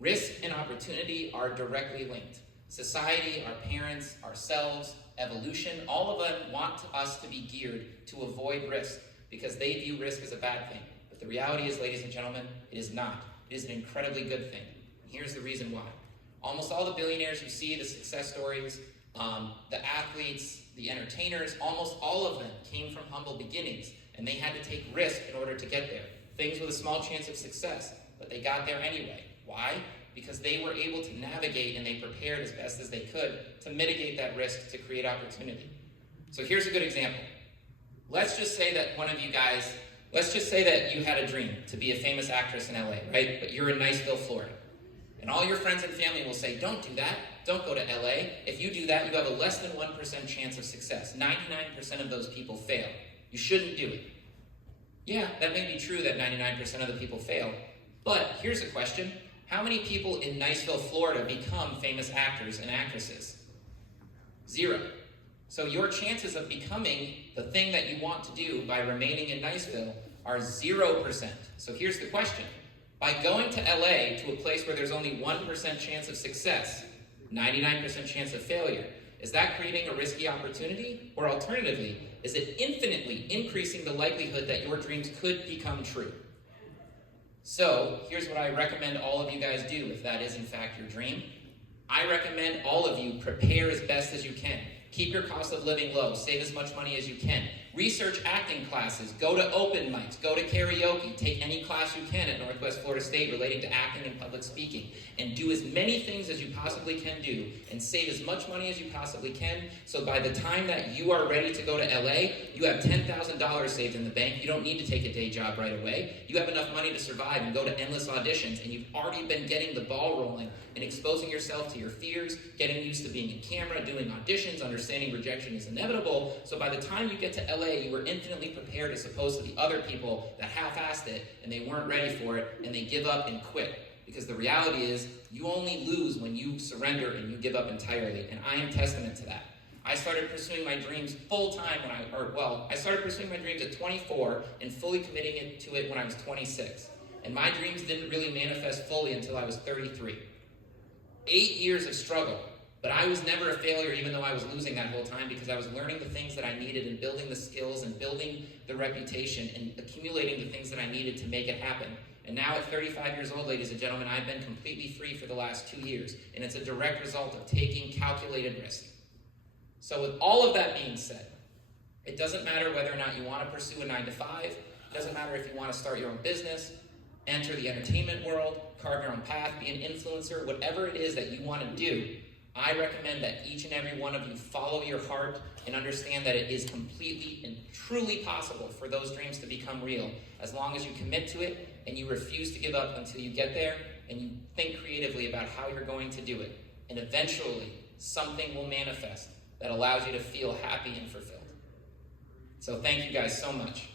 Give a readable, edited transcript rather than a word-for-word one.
Risk and opportunity are directly linked. Society, our parents, ourselves, evolution, all of them want us to be geared to avoid risk because they view risk as a bad thing. But the reality is, ladies and gentlemen, it is not. It is an incredibly good thing. And here's the reason why. Almost all the billionaires you see, the success stories, the athletes, the entertainers, almost all of them came from humble beginnings, and they had to take risk in order to get there. Things with a small chance of success, but they got there anyway. Why? Because they were able to navigate and they prepared as best as they could to mitigate that risk to create opportunity. So here's a good example. Let's just say that one of you guys, let's just say that you had a dream to be a famous actress in LA, right? But you're in Niceville, Florida. And all your friends and family will say, don't do that. Don't go to LA. If you do that, you have a less than 1% chance of success. 99% of those people fail. You shouldn't do it. Yeah, that may be true that 99% of the people fail. But here's a question. How many people in Niceville, Florida become famous actors and actresses? 0. So your chances of becoming the thing that you want to do by remaining in Niceville are 0%. So here's the question. By going to LA, to a place where there's only 1% chance of success, 99% chance of failure, is that creating a risky opportunity? Or alternatively, is it infinitely increasing the likelihood that your dreams could become true? So here's what I recommend all of you guys do if that is in fact your dream. I recommend all of you prepare as best as you can. Keep your cost of living low. Save as much money as you can. Research acting classes. Go to open mics. Go to karaoke. Take any class you can at Northwest Florida State relating to acting and public speaking. And do as many things as you possibly can do. And save as much money as you possibly can. So by the time that you are ready to go to LA, you have $10,000 saved in the bank. You don't need to take a day job right away. You have enough money to survive and go to endless auditions. And you've already been getting the ball rolling and exposing yourself to your fears, getting used to being in camera, doing auditions, understanding rejection is inevitable. So by the time you get to LA, you were infinitely prepared as opposed to the other people that half-assed it and they weren't ready for it and they give up and quit. Because the reality is, you only lose when you surrender and you give up entirely. And I am testament to that. I started pursuing my dreams full-time I started pursuing my dreams at 24 and fully committing to it when I was 26. And my dreams didn't really manifest fully until I was 33. 8 years of struggle, but I was never a failure even though I was losing that whole time because I was learning the things that I needed and building the skills and building the reputation and accumulating the things that I needed to make it happen. And now at 35 years old, ladies and gentlemen, I've been completely free for the last 2 years, and it's a direct result of taking calculated risk. So with all of that being said, it doesn't matter whether or not you want to pursue a 9-to-5, it doesn't matter if you want to start your own business, enter the entertainment world, carve your own path, be an influencer, whatever it is that you want to do, I recommend that each and every one of you follow your heart and understand that it is completely and truly possible for those dreams to become real as long as you commit to it and you refuse to give up until you get there and you think creatively about how you're going to do it. And eventually, something will manifest that allows you to feel happy and fulfilled. So thank you guys so much.